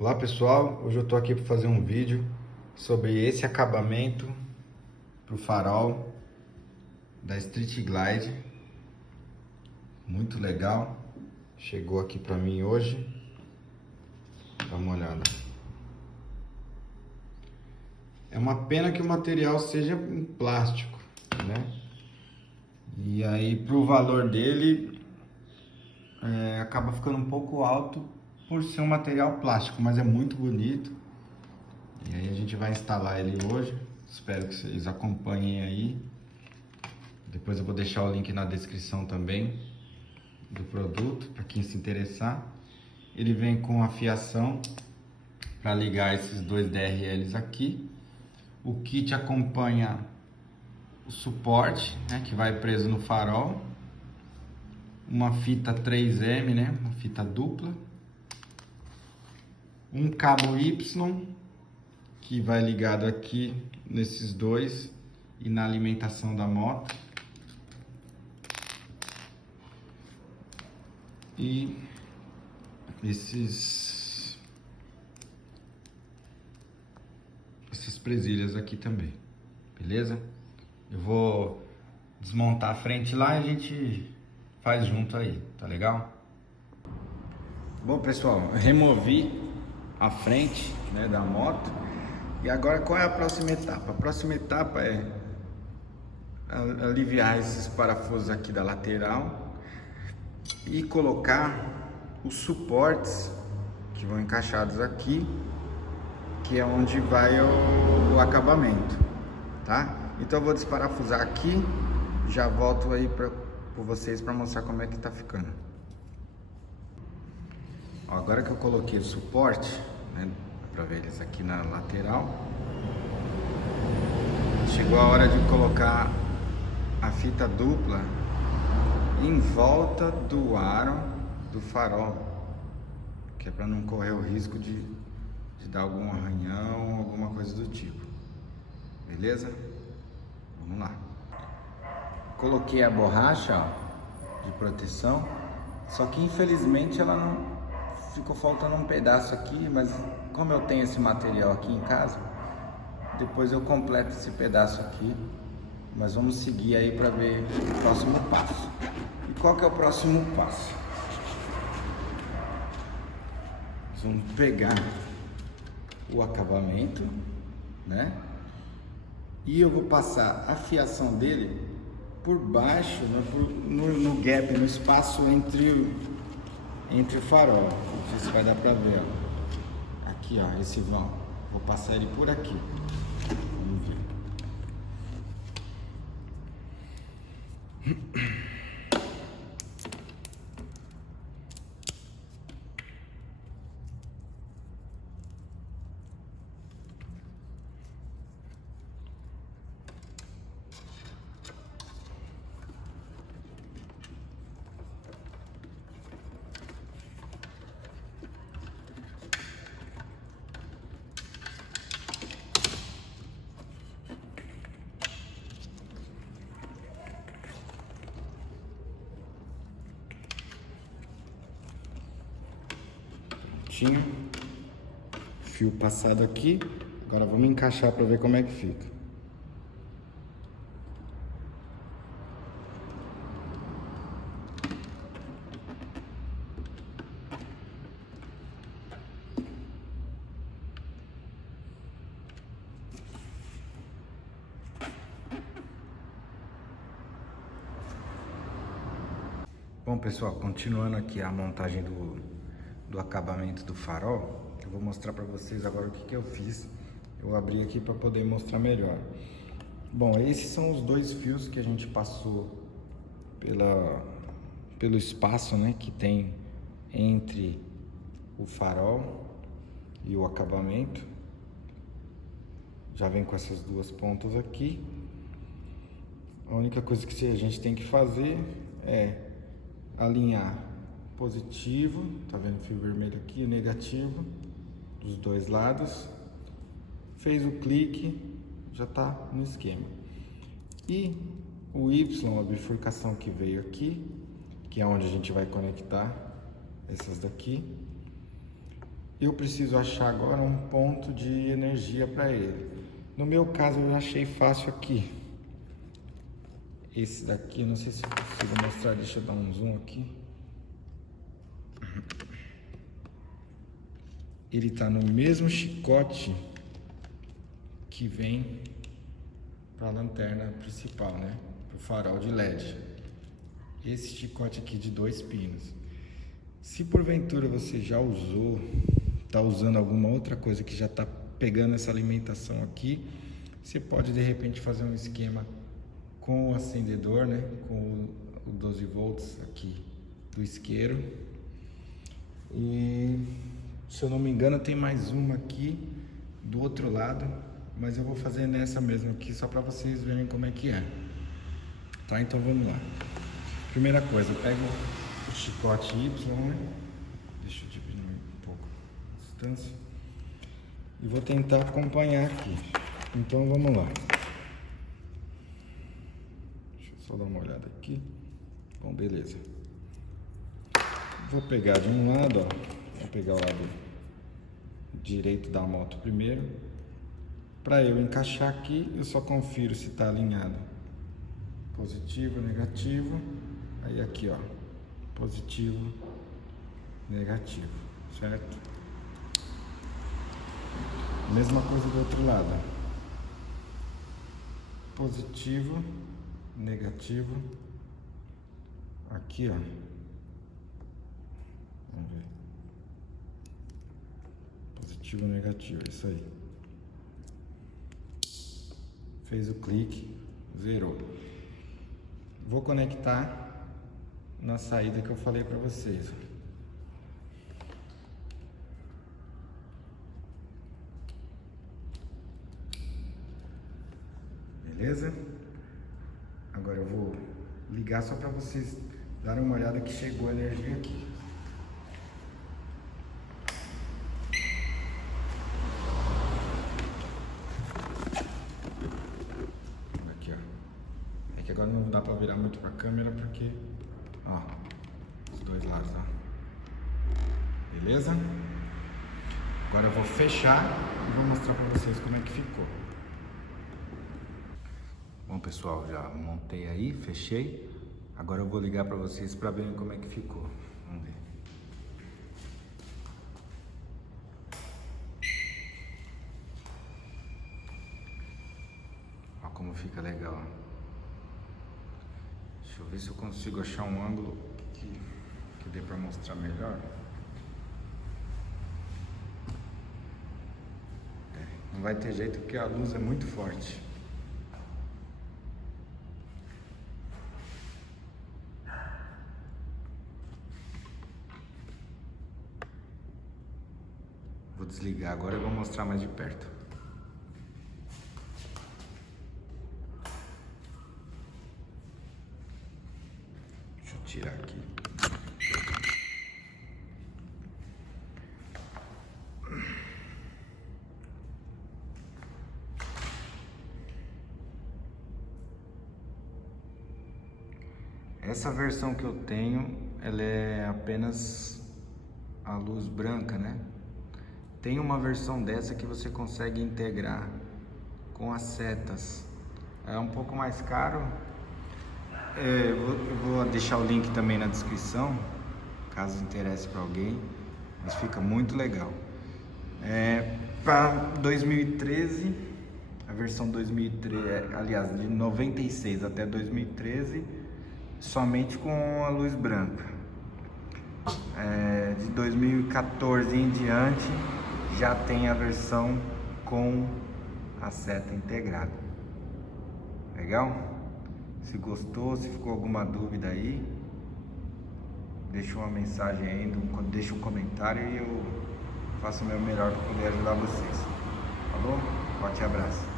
Olá pessoal, hoje eu estou aqui para fazer um vídeo sobre esse acabamento para o farol da Street Glide. Muito legal, chegou aqui para mim hoje, dá uma olhada. É uma pena que o material seja em plástico, né? E aí pro valor dele acaba ficando um pouco alto por ser um material plástico, mas é muito bonito. E aí a gente vai instalar ele hoje. Espero que vocês acompanhem aí. Depois eu vou deixar o link na descrição também do produto, para quem se interessar. Ele vem com a fiação para ligar esses dois DRLs aqui. O kit acompanha o suporte, né, que vai preso no farol. Uma fita 3M, né, uma fita dupla. Um cabo Y, que vai ligado aqui nesses dois e na alimentação da moto. E essas presilhas aqui também, beleza? Eu vou desmontar a frente lá e a gente faz junto aí, tá legal? Bom pessoal, eu removi a frente, né, da moto. E agora qual é a próxima etapa? A próxima etapa é aliviar esses parafusos aqui da lateral e colocar os suportes que vão encaixados aqui, que é onde vai o acabamento, tá? Então eu vou desparafusar aqui, já volto aí para vocês para mostrar como é que tá ficando. Ó, agora que eu coloquei o suporte, né, para ver eles aqui na lateral, chegou a hora de colocar a fita dupla em volta do aro do farol, que é para não correr o risco de dar algum arranhão, alguma coisa do tipo, beleza? Vamos lá. Coloquei a borracha, ó, de proteção, só que infelizmente ela não ficou faltando um pedaço aqui, mas como eu tenho esse material aqui em casa, depois eu completo esse pedaço aqui. Mas vamos seguir aí para ver o próximo passo. E qual que é o próximo passo? Nós vamos pegar o acabamento, né? E eu vou passar a fiação dele por baixo, né? no gap, no espaço entre o farol. Não sei se vai dar para ver, ó. Aqui, ó, esse vão. Vou passar ele por aqui. Vamos ver. Fio passado aqui. Agora vamos encaixar para ver como é que fica. Bom pessoal, continuando aqui a montagem do acabamento do farol, eu vou mostrar para vocês agora o que eu fiz. Eu abri aqui para poder mostrar melhor. Bom, esses são os dois fios que a gente passou pelo espaço, né, que tem entre o farol e o acabamento. Já vem com essas duas pontas aqui. A única coisa que a gente tem que fazer é alinhar positivo, tá vendo o fio vermelho aqui, o negativo dos dois lados. Fez o clique, já tá no esquema. E o Y, a bifurcação que veio aqui, que é onde a gente vai conectar essas daqui, eu preciso achar agora um ponto de energia para ele. No meu caso, eu achei fácil aqui. Esse daqui, eu não sei se eu consigo mostrar, deixa eu dar um zoom aqui. Ele tá no mesmo chicote que vem para a lanterna principal, né? Para o farol de LED. Esse chicote aqui de 2 pinos. Se porventura você já usou, tá usando alguma outra coisa que já tá pegando essa alimentação aqui, você pode de repente fazer um esquema com o acendedor, né? Com o 12 volts aqui do isqueiro. E se eu não me engano tem mais uma aqui do outro lado, mas eu vou fazer nessa mesma aqui só para vocês verem como é que é. Tá, então vamos lá. Primeira coisa, eu pego o chicote Y, né? Deixa eu diminuir um pouco a distância. E vou tentar acompanhar aqui. Então vamos lá. Deixa eu só dar uma olhada aqui. Bom, beleza. Vou pegar de um lado, ó. Vou pegar o lado direito da moto primeiro. Para eu encaixar aqui, eu só confiro se está alinhado. Positivo, negativo. Aí aqui, ó. Positivo, negativo, certo? Mesma coisa do outro lado. Positivo, negativo. Aqui, ó. Vamos ver. Positivo, negativo, isso aí. Fez o clique, zerou. Vou conectar na saída que eu falei para vocês. Beleza? Agora eu vou ligar só para vocês darem uma olhada que chegou a energia aqui. Aqui, ó. É que agora não dá para virar muito para a câmera porque, ó, os dois lados, ó. Beleza? Agora eu vou fechar e vou mostrar para vocês como é que ficou. Bom, pessoal, já montei aí, fechei. Agora eu vou ligar para vocês para verem como é que ficou. Vamos ver. Olha como fica legal. Deixa eu ver se eu consigo achar um ângulo que dê para mostrar melhor. Não vai ter jeito porque a luz é muito forte. Vou desligar agora e vou mostrar mais de perto. Deixa eu tirar aqui. Essa versão que eu tenho, ela é apenas a luz branca, né? Tem uma versão dessa que você consegue integrar com as setas. É um pouco mais caro. Eu vou deixar o link também na descrição, caso interesse para alguém. Mas fica muito legal. Para 2013, a versão 2013, aliás, de 96 até 2013, somente com a luz branca. De 2014 em diante já tem a versão com a seta integrada. Legal? Se gostou, se ficou alguma dúvida aí, deixa uma mensagem aí, deixa um comentário e eu faço o meu melhor para poder ajudar vocês. Falou? Forte abraço.